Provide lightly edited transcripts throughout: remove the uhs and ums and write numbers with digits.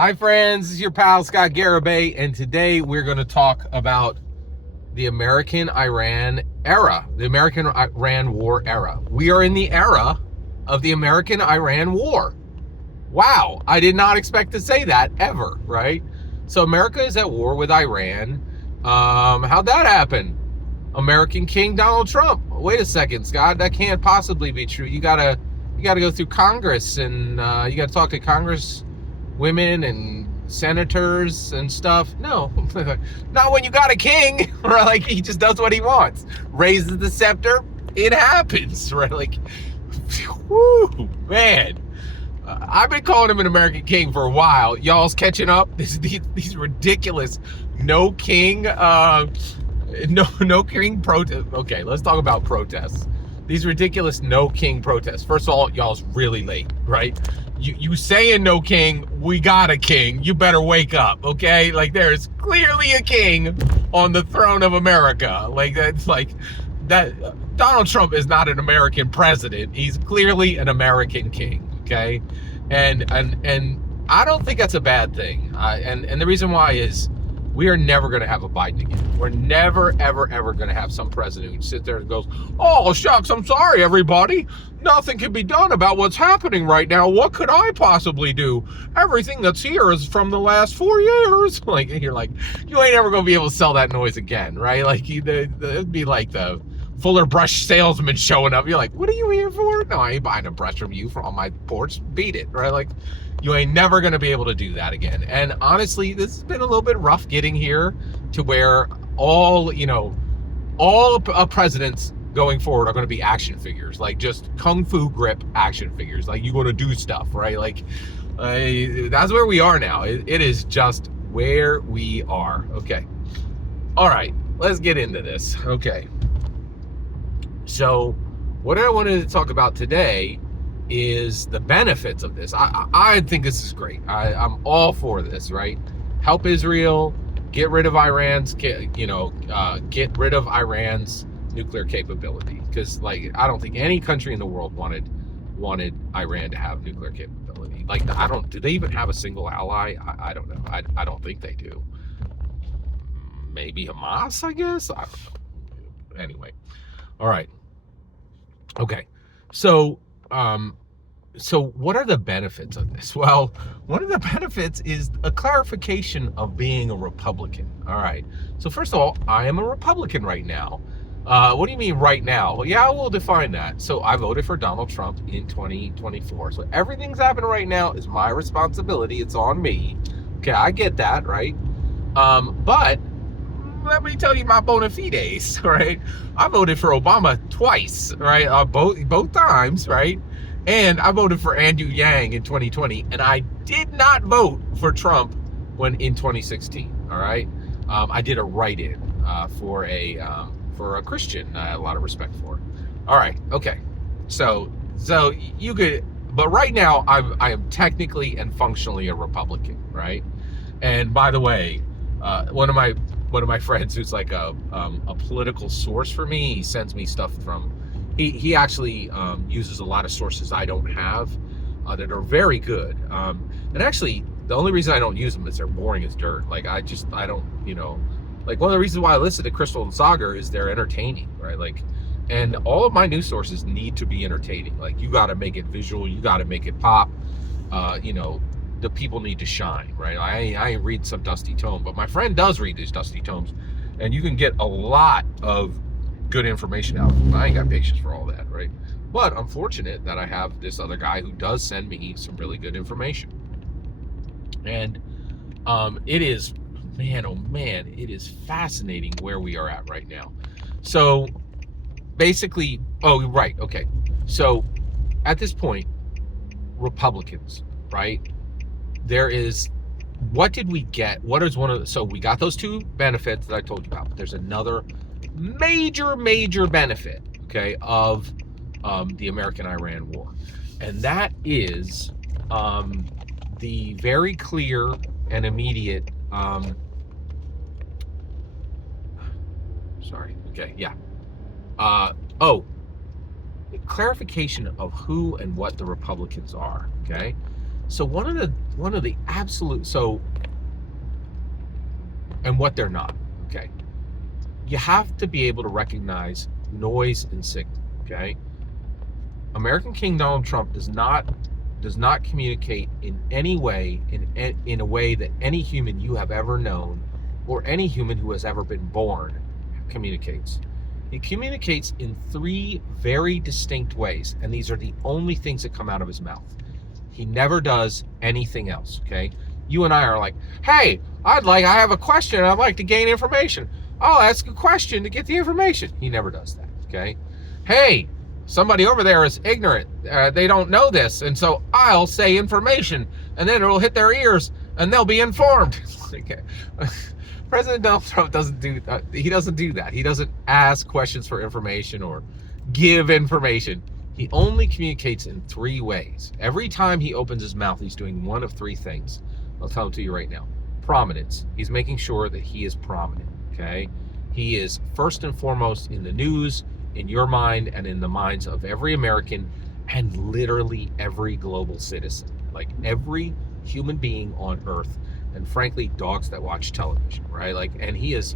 Hi friends, this is your pal Scott Garibay, and today we're going to talk about the American-Iran era, the American-Iran War era. We are in the era of the American-Iran War. Wow, I did not expect to say that ever, right? So America is at war with Iran. How'd that happen? American King Donald Trump. Wait a second, Scott, that can't possibly be true. You gotta go through Congress, and you gotta talk to Congress women and senators and stuff. No, not when you got a king, right? Like, he just does what he wants, raises the scepter, it happens, right? Like, whoo, man. I've been calling him an American king for a while. Y'all's catching up. These ridiculous no king protest. Okay, let's talk about protests. These ridiculous no king protests. First of all, y'all's really late, right? You saying no king, we got a king. You better wake up, okay? Like, there's clearly a king on the throne of America. Like, that's like that. Donald Trump is not an American president. He's clearly an American king, okay? And I don't think that's a bad thing. And the reason why is we are never going to have a Biden again. We're never, ever, ever going to have some president who sits there and goes, "Oh, shucks, I'm sorry, everybody. Nothing can be done about what's happening right now. What could I possibly do? Everything that's here is from the last 4 years." Like, you're like, you ain't ever going to be able to sell that noise again, right? Like, it'd be like the Fuller brush salesman showing up. You're like, "What are you here for?" "No, I ain't buying a brush from you on my porch. Beat it," right? Like, you ain't never going to be able to do that again. And honestly, this has been a little bit rough getting here to where all presidents going forward are going to be action figures, like just kung fu grip action figures. Like, you want to do stuff, right? Like, that's where we are now. It is just where we are. Okay. All right. Let's get into this. Okay. So what I wanted to talk about today is the benefits of this. I think this is great. I'm all for this, right? Help Israel, get rid of Iran's nuclear capability. Because, like, I don't think any country in the world wanted Iran to have nuclear capability. Like, do they even have a single ally? I don't know. I don't think they do. Maybe Hamas, I guess. I don't know. Anyway, all right. Okay, so what are the benefits of this? Well, one of the benefits is a clarification of being a Republican. All right. So first of all, I am a Republican right now. What do you mean right now? Well, yeah, we'll define that. So I voted for Donald Trump in 2024. So everything's happening right now is my responsibility. It's on me. Okay, I get that, right? But let me tell you my bona fides, right? I voted for Obama twice, right? Both times, right? And I voted for Andrew Yang in 2020, and I did not vote for Trump in 2016. All right, I did a write-in for a Christian I had a lot of respect for. All right, okay, so you could, but right now I am technically and functionally a Republican, right? And by the way, one of my friends who's like a political source for me, he sends me stuff from. He actually uses a lot of sources I don't have that are very good. And actually, the only reason I don't use them is they're boring as dirt. Like, I don't, like, one of the reasons why I listen to Crystal and Sagar is they're entertaining, right? Like, and all of my news sources need to be entertaining. Like, you got to make it visual, you got to make it pop. The people need to shine, right? I ain't read some dusty tome, but my friend does read these dusty tomes, and you can get a lot of good information out of them. I ain't got patience for all that, right? But I'm fortunate that I have this other guy who does send me some really good information. And it is, man, oh man, it is fascinating where we are at right now. So basically, oh, right, okay. So at this point, Republicans, right? There is, what did we get? What is one of the, so we got those two benefits that I told you about, but there's another major benefit, okay, of the American-Iran War, and that is the very clear and immediate clarification of who and what the Republicans are, okay? So one of the absolute, so, and what they're not, okay? You have to be able to recognize noise and signal, okay? American King Donald Trump does not communicate in any way, in a way that any human you have ever known or any human who has ever been born communicates. He communicates in three very distinct ways, and these are the only things that come out of his mouth. He never does anything else, okay? You and I are like, hey, I have a question, I'd like to gain information. I'll ask a question to get the information. He never does that, okay? Hey, somebody over there is ignorant. They don't know this, and so I'll say information, and then it'll hit their ears, and they'll be informed. Okay. President Donald Trump doesn't do that. He doesn't do that. He doesn't ask questions for information or give information. He only communicates in three ways. Every time he opens his mouth, he's doing one of three things. I'll tell it to you right now. Prominence. He's making sure that he is prominent, okay? He is first and foremost in the news, in your mind, and in the minds of every American and literally every global citizen. Like every human being on earth, and frankly, dogs that watch television, right? Like, and he is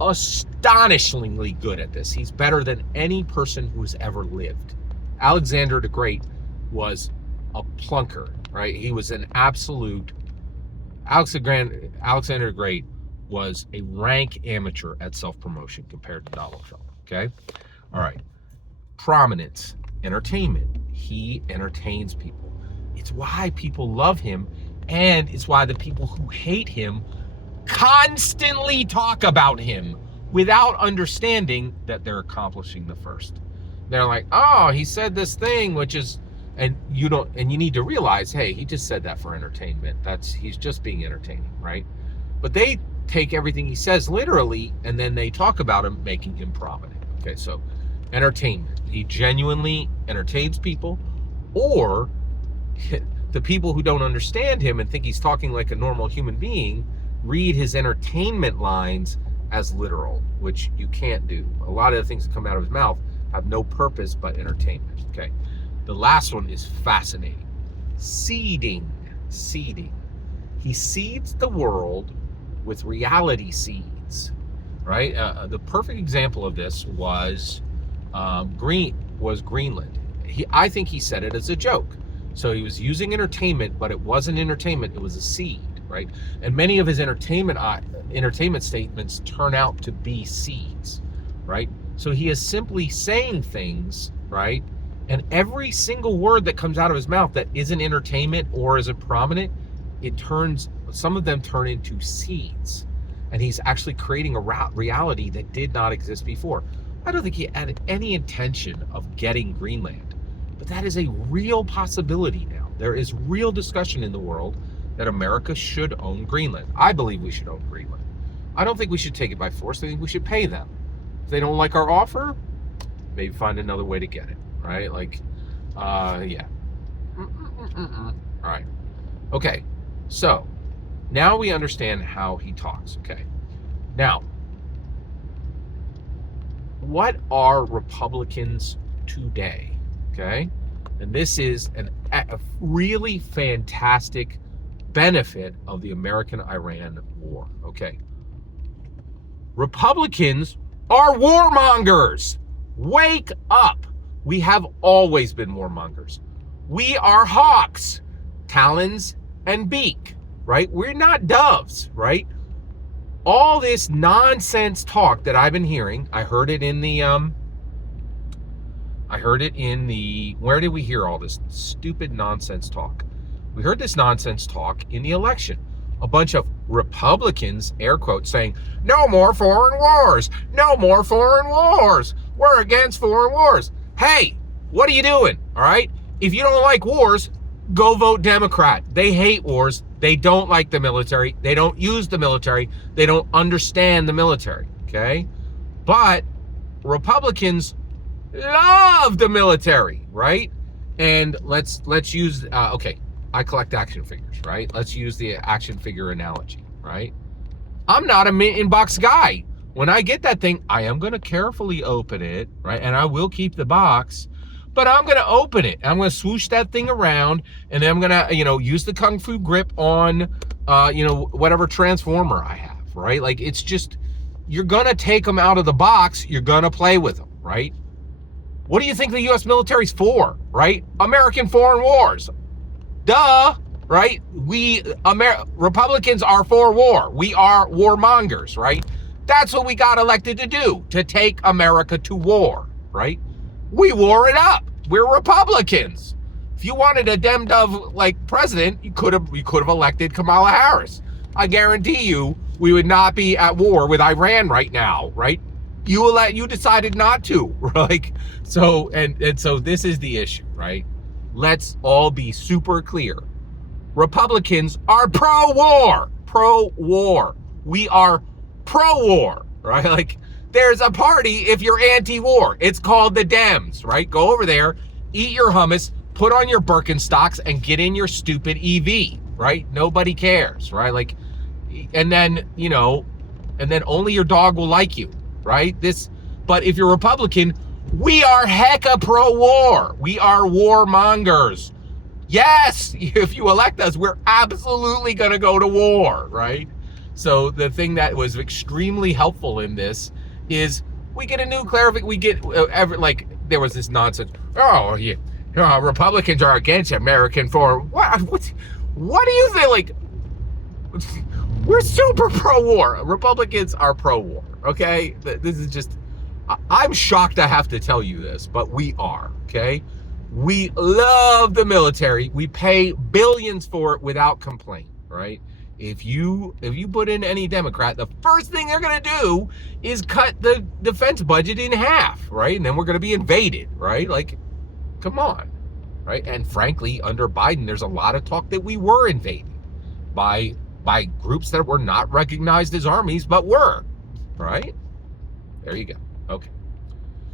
astonishingly good at this. He's better than any person who's ever lived. Alexander the Great was a plunker, right? He was an absolute, Alexander the Great was a rank amateur at self-promotion compared to Donald Trump, okay? All right, prominence, entertainment. He entertains people. It's why people love him, and it's why the people who hate him constantly talk about him without understanding that they're accomplishing the first. They're like, oh, he said this thing, which is, and you need to realize, hey, he just said that for entertainment. He's just being entertaining, right? But they take everything he says literally, and then they talk about him, making him prominent. Okay, so entertainment. He genuinely entertains people, or the people who don't understand him and think he's talking like a normal human being read his entertainment lines as literal, which you can't do. A lot of the things that come out of his mouth have no purpose but entertainment, okay? The last one is fascinating. Seeding. He seeds the world with reality seeds, right? The perfect example of this was Greenland. I think he said it as a joke. So he was using entertainment, but it wasn't entertainment, it was a seed, right? And many of his entertainment statements turn out to be seeds, right? So he is simply saying things, right? And every single word that comes out of his mouth that isn't entertainment or isn't prominent, some of them turn into seeds. And he's actually creating a reality that did not exist before. I don't think he had any intention of getting Greenland. But that is a real possibility now. There is real discussion in the world that America should own Greenland. I believe we should own Greenland. I don't think we should take it by force. I think we should pay them. If they don't like our offer, maybe find another way to get it, right? Like, yeah. All right. Okay, so now we understand how he talks, okay? Now, what are Republicans today? Okay, and this is a really fantastic benefit of the American-Iran war. Okay, Republicans are warmongers. Wake up. We have always been warmongers. We are hawks, talons and beak, right? We're not doves, right? All this nonsense talk that I've been hearing, I heard it in the where did we hear all this stupid nonsense talk? We heard this nonsense talk in the election. A bunch of Republicans, air quotes, saying, no more foreign wars, no more foreign wars. We're against foreign wars. Hey, what are you doing? All right. If you don't like wars, go vote Democrat. They hate wars. They don't like the military. They don't use the military. They don't understand the military. Okay. But Republicans love the military, right? And let's use, okay, I collect action figures, right? Let's use the action figure analogy, right? I'm not a inbox guy. When I get that thing, I am going to carefully open it, right? And I will keep the box, but I'm going to open it. I'm going to swoosh that thing around, and then I'm going to, use the Kung Fu grip on, whatever transformer I have, right? Like, it's just, you're going to take them out of the box. You're going to play with them, right? What do you think the U.S. military's for, right? American foreign wars. Duh, right? Republicans are for war. We are warmongers, right? That's what we got elected to do, to take America to war, right? We wore it up. We're Republicans. If you wanted a Dem-Dov like president, you could have elected Kamala Harris. I guarantee you, we would not be at war with Iran right now, right? You decided not to, like, so, and so this is the issue, right? Let's all be super clear. Republicans are pro-war. We are pro-war, right? Like, there's a party if you're anti-war. It's called the Dems, right? Go over there, eat your hummus, put on your Birkenstocks, and get in your stupid EV, right? Nobody cares, right? Like, and then, and then only your dog will like you, right? But if you're Republican, we are hecka pro-war. We are warmongers. Yes, if you elect us, we're absolutely going to go to war, right? So the thing that was extremely helpful in this is we get a new clarification. We get there was this nonsense. Oh, yeah, Republicans are against American foreign. What do you think? Like, we're super pro-war. Republicans are pro-war. Okay, this is just. I'm shocked I have to tell you this, but we are. Okay. We love the military. We pay billions for it without complaint, right? If you put in any Democrat, the first thing they're going to do is cut the defense budget in half, right? And then we're going to be invaded, right? Like, come on, right? And frankly, under Biden, there's a lot of talk that we were invaded by groups that were not recognized as armies, but were, right? There you go. Okay.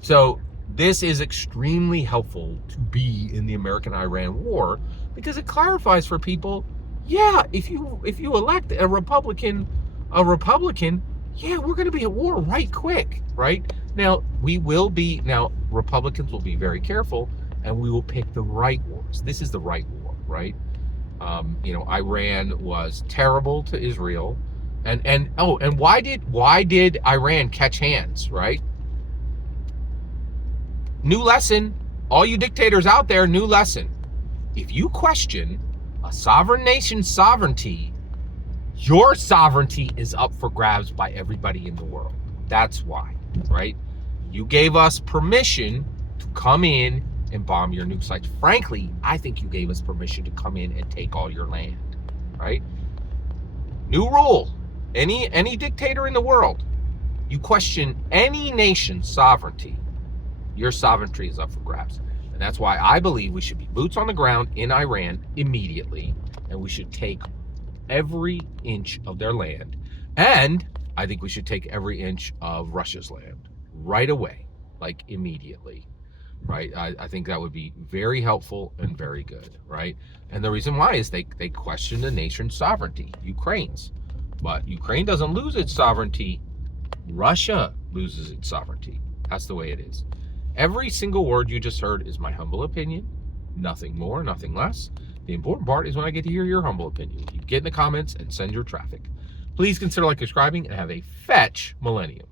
So this is extremely helpful to be in the American-Iran war because it clarifies for people, yeah, if you elect a Republican, yeah, we're going to be at war right quick, right? Now, Republicans will be very careful, and we will pick the right wars. This is the right war, right? Iran was terrible to Israel, and why did Iran catch hands, right? New lesson, all you dictators out there, new lesson. If you question a sovereign nation's sovereignty, your sovereignty is up for grabs by everybody in the world. That's why, right? You gave us permission to come in and bomb your nuke sites. Frankly, I think you gave us permission to come in and take all your land, right? New rule. Any dictator in the world, you question any nation's sovereignty, your sovereignty is up for grabs. And that's why I believe we should be boots on the ground in Iran immediately, and we should take every inch of their land. And I think we should take every inch of Russia's land right away, like immediately, right? I think that would be very helpful and very good, right? And the reason why is they question the nation's sovereignty, Ukraine's. But Ukraine doesn't lose its sovereignty. Russia loses its sovereignty. That's the way it is. Every single word you just heard is my humble opinion. Nothing more, nothing less. The important part is when I get to hear your humble opinion. You get in the comments and send your traffic. Please consider subscribing and have a fetch millennium.